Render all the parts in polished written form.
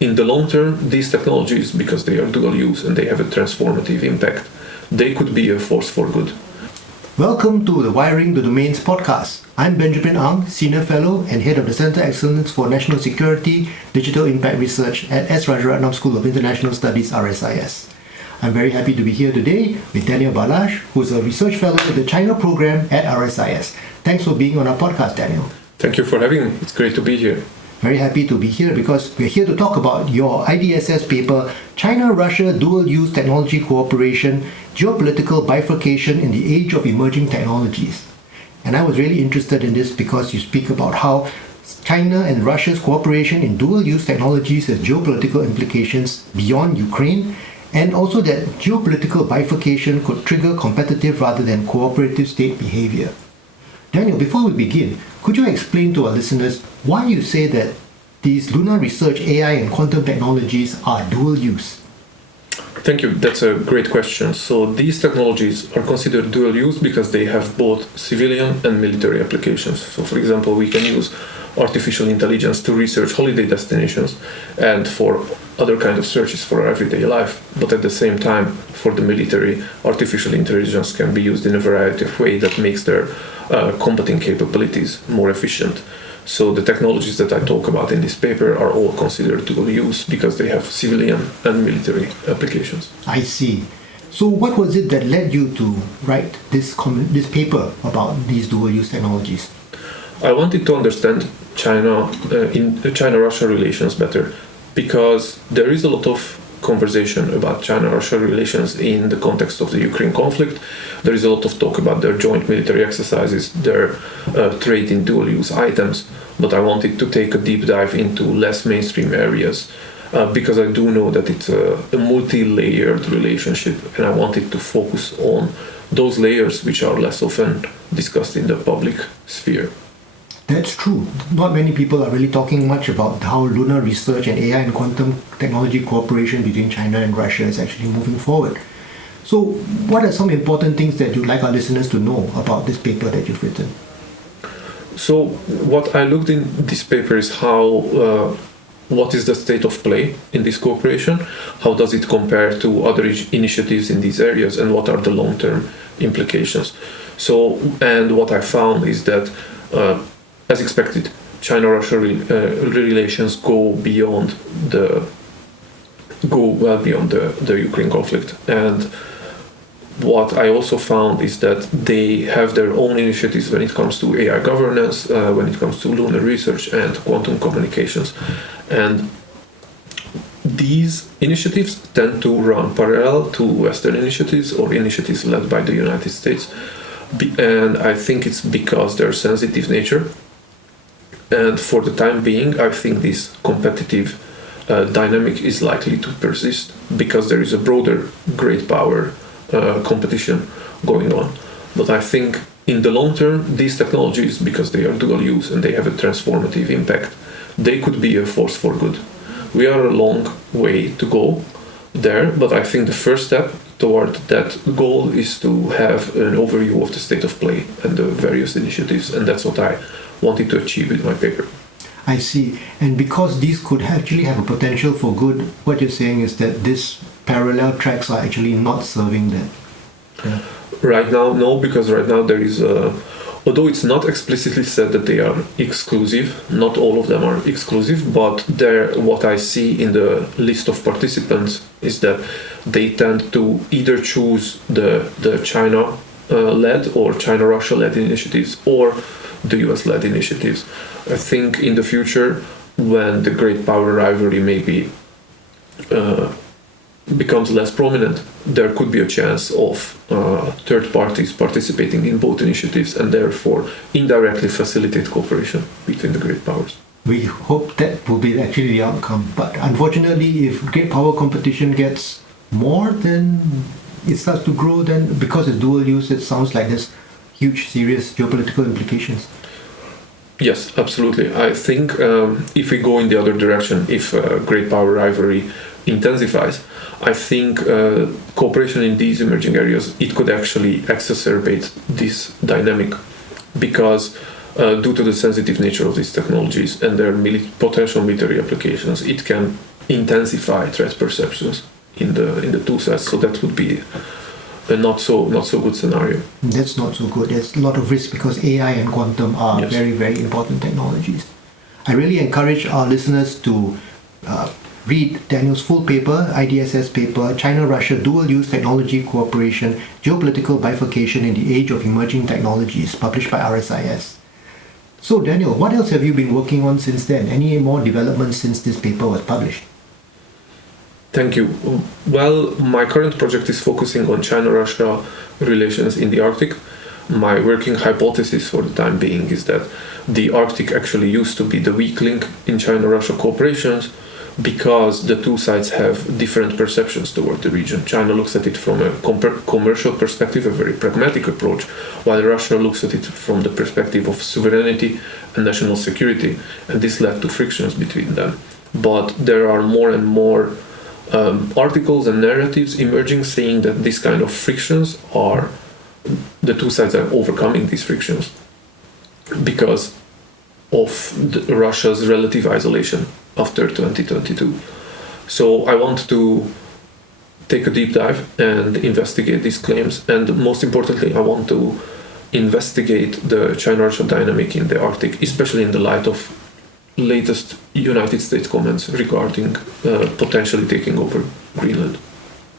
in the long term, these technologies, because they are dual use and they have a transformative impact, they could be a force for good. Welcome to the Wiring the Domains podcast. I'm Benjamin Ang, Senior Fellow and Head of the Centre Excellence for National Security, Digital Impact Research at S. Rajaratnam School of International Studies, RSIS. I'm very happy to be here today with Daniel Balazs, who is a Research Fellow at the China Programme at RSIS. Thanks for being on our podcast, Daniel. Thank you for having me. It's great to be here. Very happy to be here because we're here to talk about your IDSS paper, China-Russia Dual-Use Technology Cooperation, Geopolitical Bifurcation in the Age of Emerging Technologies. And I was really interested in this because you speak about how China and Russia's cooperation in dual-use technologies has geopolitical implications beyond Ukraine, and also that geopolitical bifurcation could trigger competitive rather than cooperative state behavior. Daniel, before we begin, could you explain to our listeners why you say that these lunar research, AI and quantum technologies are dual use? Thank you. That's a great question. So these technologies are considered dual use because they have both civilian and military applications. So for example, we can use artificial intelligence to research holiday destinations and for other kinds of searches for our everyday life. But at the same time, for the military, artificial intelligence can be used in a variety of ways that makes their combating capabilities more efficient. So the technologies that I talk about in this paper are all considered dual use because they have civilian and military applications. I see. So what was it that led you to write this paper about these dual use technologies? I wanted to understand China-Russia relations better because there is a lot of conversation about China-Russia relations in the context of the Ukraine conflict. There is a lot of talk about their joint military exercises, their trade in dual-use items, but I wanted to take a deep dive into less mainstream areas because I do know that it's a multi-layered relationship, and I wanted to focus on those layers which are less often discussed in the public sphere. That's true. Not many people are really talking much about how lunar research and AI and quantum technology cooperation between China and Russia is actually moving forward. So what are some important things that you'd like our listeners to know about this paper that you've written? So what I looked in this paper is how what is the state of play in this cooperation, how does it compare to other initiatives in these areas, and what are the long-term implications. So, and what I found is that as expected, China-Russia relations go well beyond the Ukraine conflict. And what I also found is that they have their own initiatives when it comes to AI governance, when it comes to lunar research and quantum communications. And these initiatives tend to run parallel to Western initiatives or initiatives led by the United States. And I think it's because their sensitive nature. And for the time being, I think this competitive dynamic is likely to persist because there is a broader great power competition going on. But I think in the long term, these technologies, because they are dual use and they have a transformative impact, they could be a force for good. We are a long way to go there, but I think the first step toward that goal is to have an overview of the state of play and the various initiatives, and that's what I wanted to achieve with my paper. I see. And because these could actually have a potential for good, what you're saying is that these parallel tracks are actually not serving that. Yeah. Right now, no, because right now there is although it's not explicitly said that they are exclusive, not all of them are exclusive, but what I see in the list of participants is that they tend to either choose the China-led or China-Russia-led initiatives or the US-led initiatives. I think in the future, when the great power rivalry maybe becomes less prominent, there could be a chance of third parties participating in both initiatives and therefore indirectly facilitate cooperation between the great powers. We hope that will be actually the outcome. But unfortunately, if great power competition gets more, then it starts to grow, then because it's dual use, it sounds like there's huge, serious geopolitical implications. Yes, absolutely. I think if we go in the other direction, if great power rivalry intensifies, I think cooperation in these emerging areas, it could actually exacerbate this dynamic because due to the sensitive nature of these technologies and their potential military applications, it can intensify threat perceptions in the two sides. So that would be a not so good scenario. That's not so good. There's a lot of risk because AI and quantum are Yes. very, very important technologies. I really encourage our listeners to read Daniel's full paper, IDSS paper, China-Russia Dual-Use Technology Cooperation, Geopolitical Bifurcation in the Age of Emerging Technologies, published by RSIS. So Daniel, what else have you been working on since then? Any more developments since this paper was published? Thank you. Well, my current project is focusing on China-Russia relations in the Arctic. My working hypothesis for the time being is that the Arctic actually used to be the weak link in China-Russia cooperations because the two sides have different perceptions toward the region. China looks at it from a commercial perspective, a very pragmatic approach, while Russia looks at it from the perspective of sovereignty and national security, and this led to frictions between them. But there are more and more articles and narratives emerging saying that this kind of frictions are, the two sides are overcoming these frictions because of Russia's relative isolation after 2022. So I want to take a deep dive and investigate these claims, and most importantly I want to investigate the China-Russia dynamic in the Arctic, especially in the light of latest United States comments regarding potentially taking over Greenland.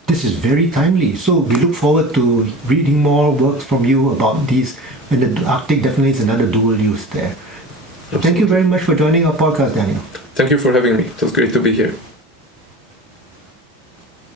This is very timely. So we look forward to reading more works from you about these. And the Arctic definitely is another dual use there. Absolutely. Thank you very much for joining our podcast, Daniel. Thank you for having me. It was great to be here.